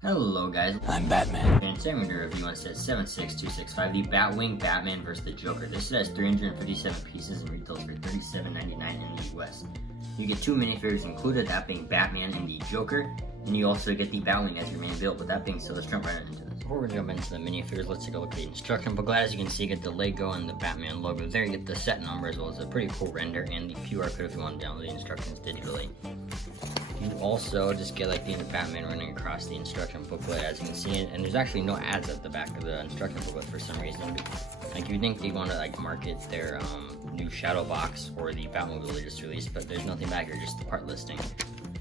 Hello guys, I'm Batman. and today I'm going to review on set 76265, the Batwing Batman vs. the Joker. This set has 357 pieces and retails for $37.99 in the US. You get two minifigures included, that being Batman and the Joker, and you also get the Batwing as your main build. With that being said, let's jump right into this. Before we jump into the minifigures, let's take a look at the instruction booklet. As you can see, you get the Lego and the Batman logo there. You get the set number as well as a pretty cool render and the QR code if you want to download the instructions digitally. You also just get like the Batman running across the instruction booklet, as you can see, and there's actually no ads at the back of the instruction booklet for some reason. Like you'd think they want to like market their new shadow box or the Batmobile they just released, but there's nothing back here, just the part listing.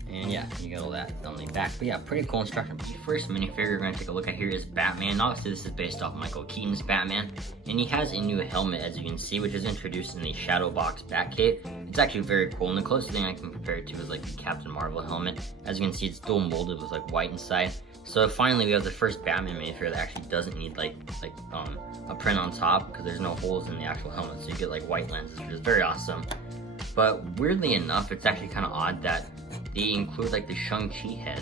And yeah, you get all that on the back. But yeah, pretty cool instruction. The first minifigure we're going to take a look at here is Batman. Obviously, this is based off Michael Keaton's Batman. And he has a new helmet, as you can see, which is introduced in the Shadow Box Batcave. It's actually very cool, and the closest thing I can compare it to is like the Captain Marvel helmet. As you can see, it's dual molded with like white inside. So finally, we have the first Batman minifigure that actually doesn't need like a print on top, because there's no holes in the actual helmet. So you get like white lenses, which is very awesome. But weirdly enough, it's actually kind of odd that they include like the Shang-Chi head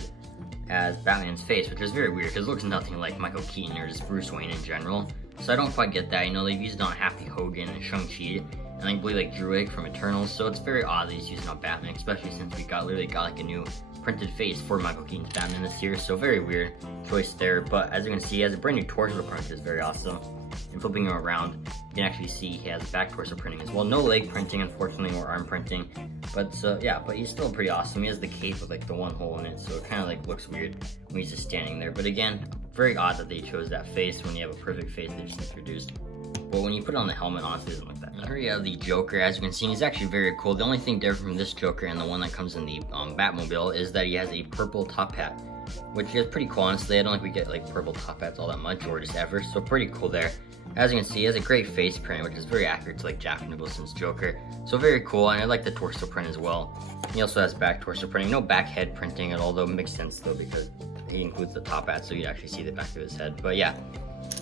as Batman's face, which is very weird because it looks nothing like Michael Keaton or just Bruce Wayne in general. So I don't quite get that. You know, they've used it on Happy Hogan and Shang-Chi, and I believe like Druig from Eternals. So it's very odd that he's using on Batman, especially since we literally got like a new printed face for Michael Keaton's Batman this year. So very weird choice there. But as you can see, he has a brand new torso print, which is very awesome. And flipping him around, you can actually see he has back torso printing as well. No leg printing, unfortunately, or arm printing. But yeah, but he's still pretty awesome. He has the cape with like the one hole in it, so it kind of like looks weird when he's just standing there. But again, very odd that they chose that face when you have a perfect face they just introduced. But when you put it on the helmet, honestly, it doesn't look that bad. Here you have the Joker. As you can see, he's actually very cool. The only thing different from this Joker and the one that comes in the Batmobile is that he has a purple top hat, which is pretty cool, honestly. I don't think we get like purple top hats all that much, or just ever, so pretty cool there. As you can see, he has a great face print, which is very accurate to like Jack Nicholson's Joker. So very cool, and I like the torso print as well. He also has back torso printing, no back head printing at all, though it makes sense though because he includes the top hat, so you'd actually see the back of his head. But yeah,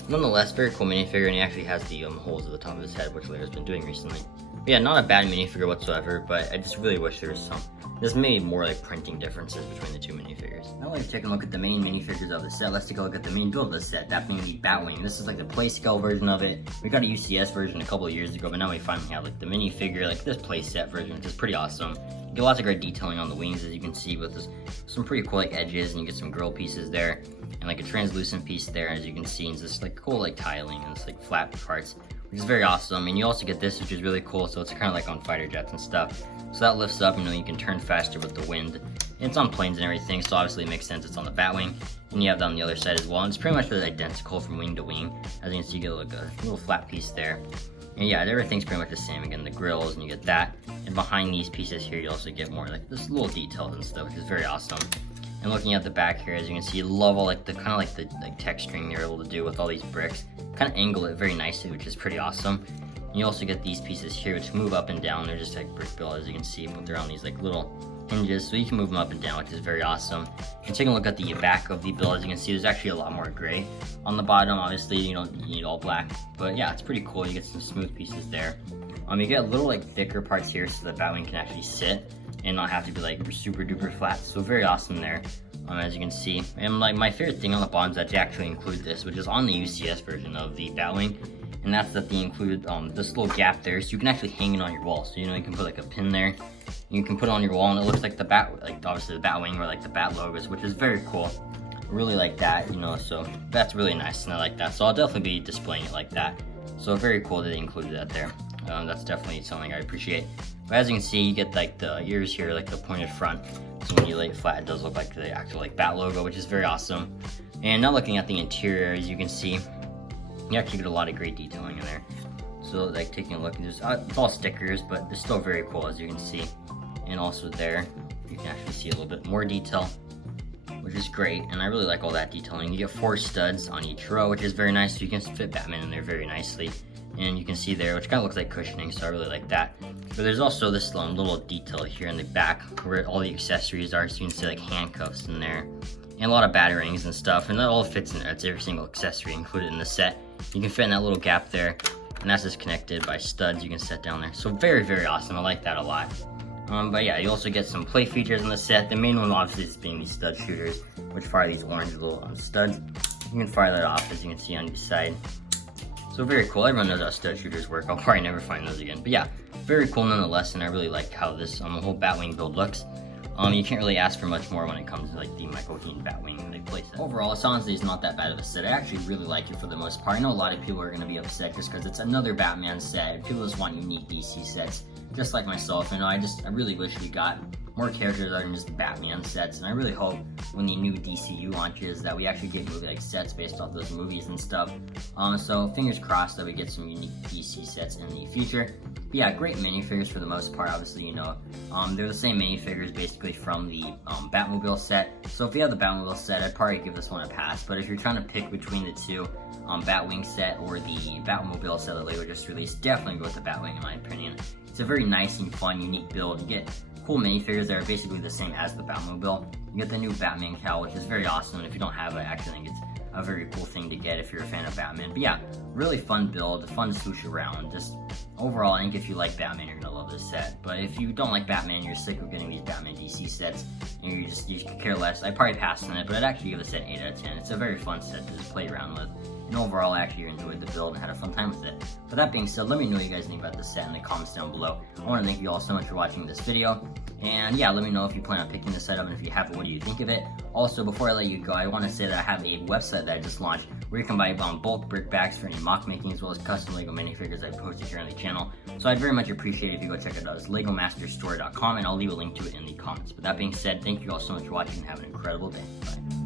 nonetheless, very cool minifigure, and he actually has the holes at the top of his head, which Lego's been doing recently. But yeah, not a bad minifigure whatsoever, but I just really wish there was there's maybe more like printing differences between the two minifigures. Now let's take a look at the main minifigures of the set. Let's take a look at the main build of the set, that being the Batwing. This is like the play scale version of it. We got a UCS version a couple of years ago, but now we finally have like the minifigure, like this play set version, which is pretty awesome. You get lots of great detailing on the wings, as you can see, with some pretty cool like edges, and you get some grill pieces there, and like a translucent piece there, as you can see, and just like cool like tiling and just like flat parts, which is very awesome. And you also get this, which is really cool, so it's kind of like on fighter jets and stuff. So that lifts up, you know, you can turn faster with the wind. And it's on planes and everything, so obviously it makes sense it's on the Batwing. And you have that on the other side as well, and it's pretty much identical from wing to wing. As you can see, you get like a little flat piece there. And yeah, everything's pretty much the same. Again, the grills, and you get that. And behind these pieces here, you also get more like this little details and stuff, which is very awesome. And looking at the back here, as you can see, you love all like the kind of like the texturing you're able to do with all these bricks. Kind of angle it very nicely, which is pretty awesome. And you also get these pieces here, which move up and down. They're just like brick built, as you can see, but they're on these like little hinges, so you can move them up and down, which is very awesome. And taking a look at the back of the build, as you can see, there's actually a lot more gray on the bottom. Obviously, you don't need all black, but yeah, it's pretty cool. You get some smooth pieces there. You get little like thicker parts here, so the Batwing can actually sit and not have to be like super duper flat. So very awesome there. As you can see, and like my favorite thing on the bottom is that they actually include this, which is on the UCS version of the Batwing, and that's that they include this little gap there, so you can actually hang it on your wall. So you know, you can put like a pin there, you can put it on your wall, and it looks like the like obviously the Batwing or like the Bat logos, which is very cool. I really like that, you know, so that's really nice, and I like that. So I'll definitely be displaying it like that. So very cool that they included that there. That's definitely something I appreciate. But as you can see, you get like the ears here, like the pointed front. So when you lay it flat, it does look like the actual like Bat logo, which is very awesome. And now looking at the interior, as you can see, you actually get a lot of great detailing in there. So like taking a look, it's all stickers, but they're still very cool, as you can see. And also there, you can actually see a little bit more detail, which is great. And I really like all that detailing. You get 4 studs on each row, which is very nice. So you can fit Batman in there very nicely. And you can see there, which kind of looks like cushioning, so I really like that. But there's also this little detail here in the back where all the accessories are, so you can see like handcuffs in there, and a lot of batarangs and stuff, and that all fits in there. It's every single accessory included in the set. You can fit in that little gap there, and that's just connected by studs you can set down there. So very, very awesome. I like that a lot. But yeah, you also get some play features in the set. The main one obviously is being these stud shooters, which fire these orange little studs. You can fire that off, as you can see on each side. So very cool. Everyone knows how stud shooters work. I'll probably never find those again. But yeah, very cool nonetheless, and I really like how this the whole Batwing build looks. You can't really ask for much more when it comes to like the Michael Keaton Batwing playset. Overall, it's honestly not that bad of a set. I actually really like it for the most part. I know a lot of people are going to be upset just because it's another Batman set. People just want unique DC sets, just like myself. You know, I really wish we got more characters other than just Batman sets, and I really hope when the new DCU launches that we actually get movie like sets based off those movies and stuff. So fingers crossed that we get some unique DC sets in the future. But yeah, great minifigures for the most part. Obviously, you know, they're the same minifigures basically from the Batmobile set. So if you have the Batmobile set, I'd probably give this one a pass. But if you're trying to pick between the two, Batwing set or the Batmobile set that Lego just released, definitely go with the Batwing in my opinion. It's a very nice and fun, unique build. You get cool minifigures that are basically the same as the Batmobile. You get the new Batman cowl, which is very awesome, and if you don't have it, I actually think it's a very cool thing to get if you're a fan of Batman. But yeah, really fun build, fun to swoosh around. Just overall, I think if you like Batman, you're gonna love this set. But if you don't like Batman, you're sick of getting these Batman DC sets, and you could care less, I'd probably pass on it, but I'd actually give this set an 8 out of 10. It's a very fun set to just play around with. And overall, I actually enjoyed the build and had a fun time with it. But that being said, let me know what you guys think about this set in the comments down below. I want to thank you all so much for watching this video. And yeah, let me know if you plan on picking this set up, and if you have it, what do you think of it? Also, before I let you go, I want to say that I have a website that I just launched where you can buy bulk brick bags for any mock making, as well as custom Lego minifigures I posted here on the channel. So I'd very much appreciate it if you go check it out. It's legomasterstore.com, and I'll leave a link to it in the comments. But that being said, thank you all so much for watching, and have an incredible day. Bye.